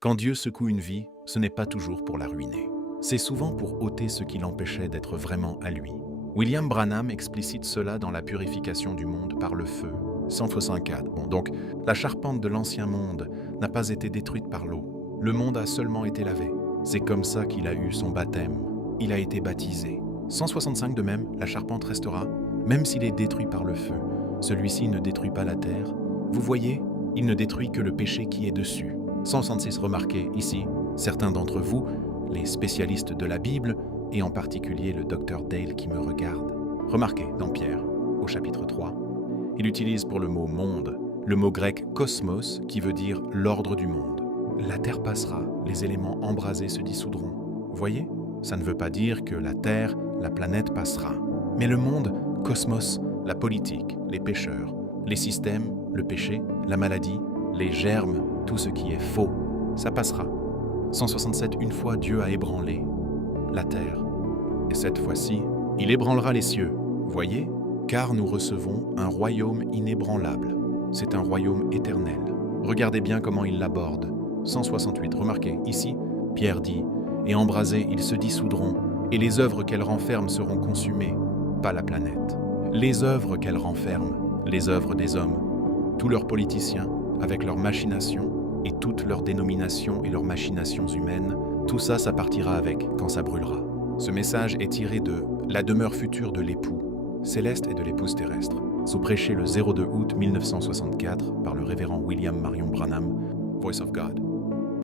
Quand Dieu secoue une vie, ce n'est pas toujours pour la ruiner. C'est souvent pour ôter ce qui l'empêchait d'être vraiment à lui. William Branham explicite cela dans La purification du monde par le feu, 164. Donc, la charpente de l'ancien monde n'a pas été détruite par l'eau. Le monde a seulement été lavé. C'est comme ça qu'il a eu son baptême. Il a été baptisé. 165 de même, la charpente restera, même s'il est détruit par le feu. Celui-ci ne détruit pas la terre. Vous voyez, il ne détruit que le péché qui est dessus. 166, remarquez ici, certains d'entre vous, les spécialistes de la Bible, et en particulier le docteur Dale qui me regarde, remarquez dans Pierre, au chapitre 3, il utilise pour le mot « monde » le mot grec « cosmos » qui veut dire « l'ordre du monde ». La terre passera, les éléments embrasés se dissoudront. Voyez, ça ne veut pas dire que la terre, la planète passera. Mais le monde, cosmos, la politique, les pécheurs, les systèmes, le péché, la maladie, les germes, tout ce qui est faux, ça passera. 167, une fois Dieu a ébranlé la terre. Et cette fois-ci, il ébranlera les cieux. Voyez, car nous recevons un royaume inébranlable. C'est un royaume éternel. Regardez bien comment il l'aborde. 168, remarquez, ici, Pierre dit, « Et embrasés, ils se dissoudront, et les œuvres qu'elles renferment seront consumées, pas la planète. Les œuvres qu'elles renferment, les œuvres des hommes, tous leurs politiciens, avec leurs machinations, et toutes leurs dénominations et leurs machinations humaines, tout ça, ça partira avec quand ça brûlera. » Ce message est tiré de « La demeure future de l'époux céleste et de l'épouse terrestre », sous-prêché le 02 août 1964 par le révérend William Marion Branham, Voice of God.